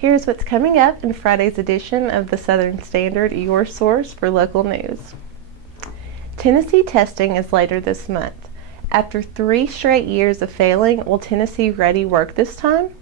Here's what's coming up in Friday's edition of the Southern Standard, your source for local news. Tennessee testing is later this month. After 3 straight years of failing, will Tennessee Ready work this time?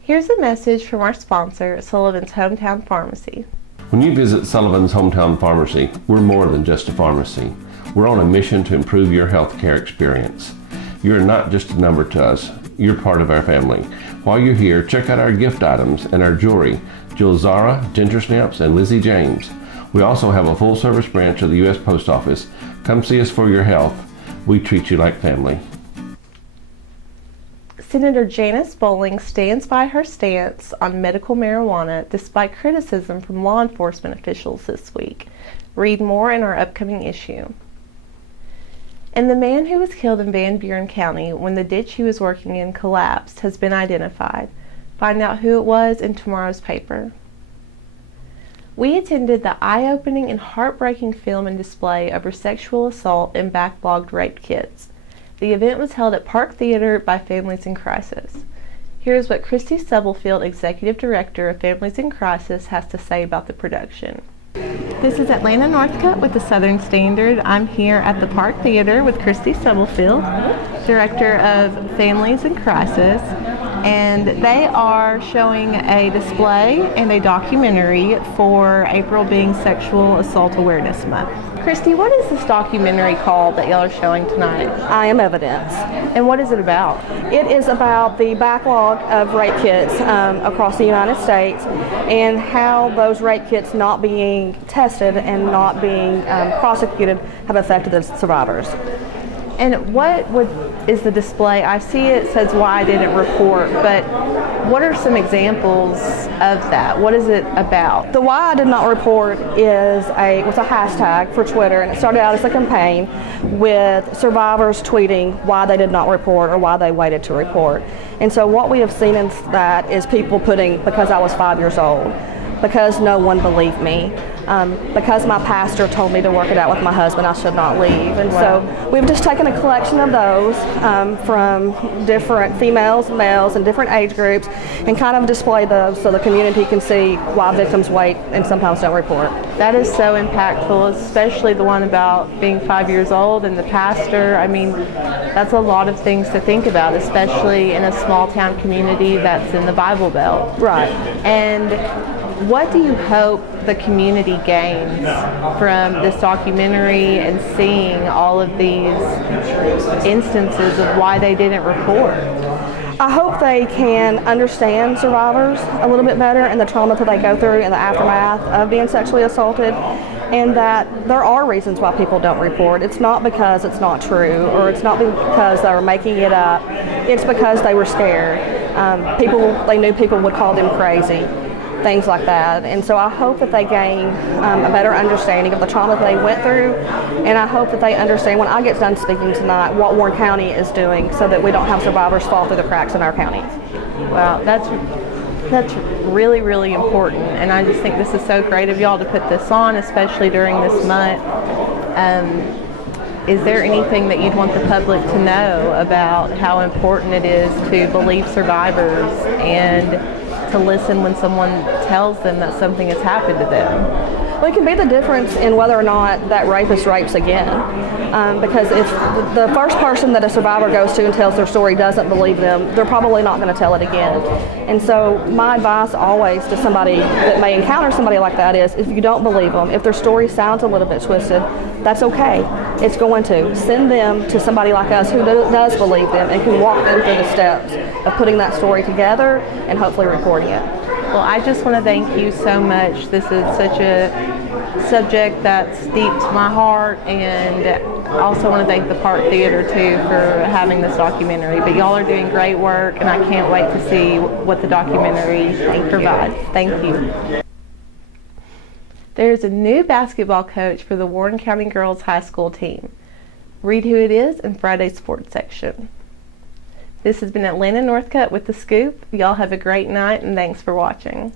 Here's a message from our sponsor, Sullivan's Hometown Pharmacy. When you visit Sullivan's Hometown Pharmacy, we're more than just a pharmacy. We're on a mission to improve your healthcare experience. You're not just a number to us, you're part of our family. While you're here, check out our gift items and our jewelry, Jill Zara, Ginger Snaps, and Lizzie James. We also have a full-service branch of the U.S. Post Office. Come see us for your health. We treat you like family. Senator Janice Bowling stands by her stance on medical marijuana despite criticism from law enforcement officials this week. Read more in our upcoming issue. And the man who was killed in Van Buren County when the ditch he was working in collapsed has been identified. Find out who it was in tomorrow's paper. We attended the eye-opening and heartbreaking film and display over sexual assault and backlogged rape kits. The event was held at Park Theater by Families in Crisis. Here's what Christy Stubblefield, Executive Director of Families in Crisis, has to say about the production. This is Atlanta Northcutt with the Southern Standard. I'm here at the Park Theater with Christy Stubblefield, Director of Families in Crisis, and they are showing a display and a documentary for April being Sexual Assault Awareness Month. Christy, what is this documentary called that y'all are showing tonight? I Am Evidence. And what is it about? It is about the backlog of rape kits across the United States and how those rape kits not being tested and not being prosecuted have affected the survivors. And is the display? I see it says why I didn't report, but what are some examples of that? What is it about? The Why I Did Not Report was a hashtag for Twitter, and it started out as a campaign with survivors tweeting why they did not report or why they waited to report. And so what we have seen in that is people putting, because I was 5 years old, because no one believed me, because my pastor told me to work it out with my husband, I should not leave. And so we've just taken a collection of those from different females, males, and different age groups and kind of display those so the community can see why victims wait and sometimes don't report. That is so impactful, especially the one about being 5 years old and the pastor. I mean, that's a lot of things to think about, especially in a small town community that's in the Bible Belt. Right. And what do you hope the community gains from this documentary and seeing all of these instances of why they didn't report? I hope they can understand survivors a little bit better and the trauma that they go through in the aftermath of being sexually assaulted, and that there are reasons why people don't report. It's not because it's not true, or it's not because they were making it up. It's because they were scared. They knew people would call them crazy, things like that. And so I hope that they gain a better understanding of the trauma that they went through, and I hope that they understand when I get done speaking tonight what Warren County is doing so that we don't have survivors fall through the cracks in our county. Wow, that's really, really important, and I just think this is so great of y'all to put this on, especially during this month. Is there anything that you'd want the public to know about how important it is to believe survivors and to listen when someone tells them that something has happened to them? Well, it can be the difference in whether or not that rapist rapes again. Because if the first person that a survivor goes to and tells their story doesn't believe them, they're probably not going to tell it again. And so my advice always to somebody that may encounter somebody like that is, if you don't believe them, if their story sounds a little bit twisted, that's okay. It's going to. Send them to somebody like us who does believe them and can walk them through the steps of putting that story together and hopefully reporting it. Well, I just want to thank you so much. This is such a subject that's deep to my heart, and I also want to thank the Park Theater too for having this documentary. But y'all are doing great work, and I can't wait to see what the documentary provides. Thank you. There's a new basketball coach for the Warren County Girls High School team. Read who it is in Friday's sports section. This has been Atlanta Northcutt with The Scoop. Y'all have a great night, and thanks for watching.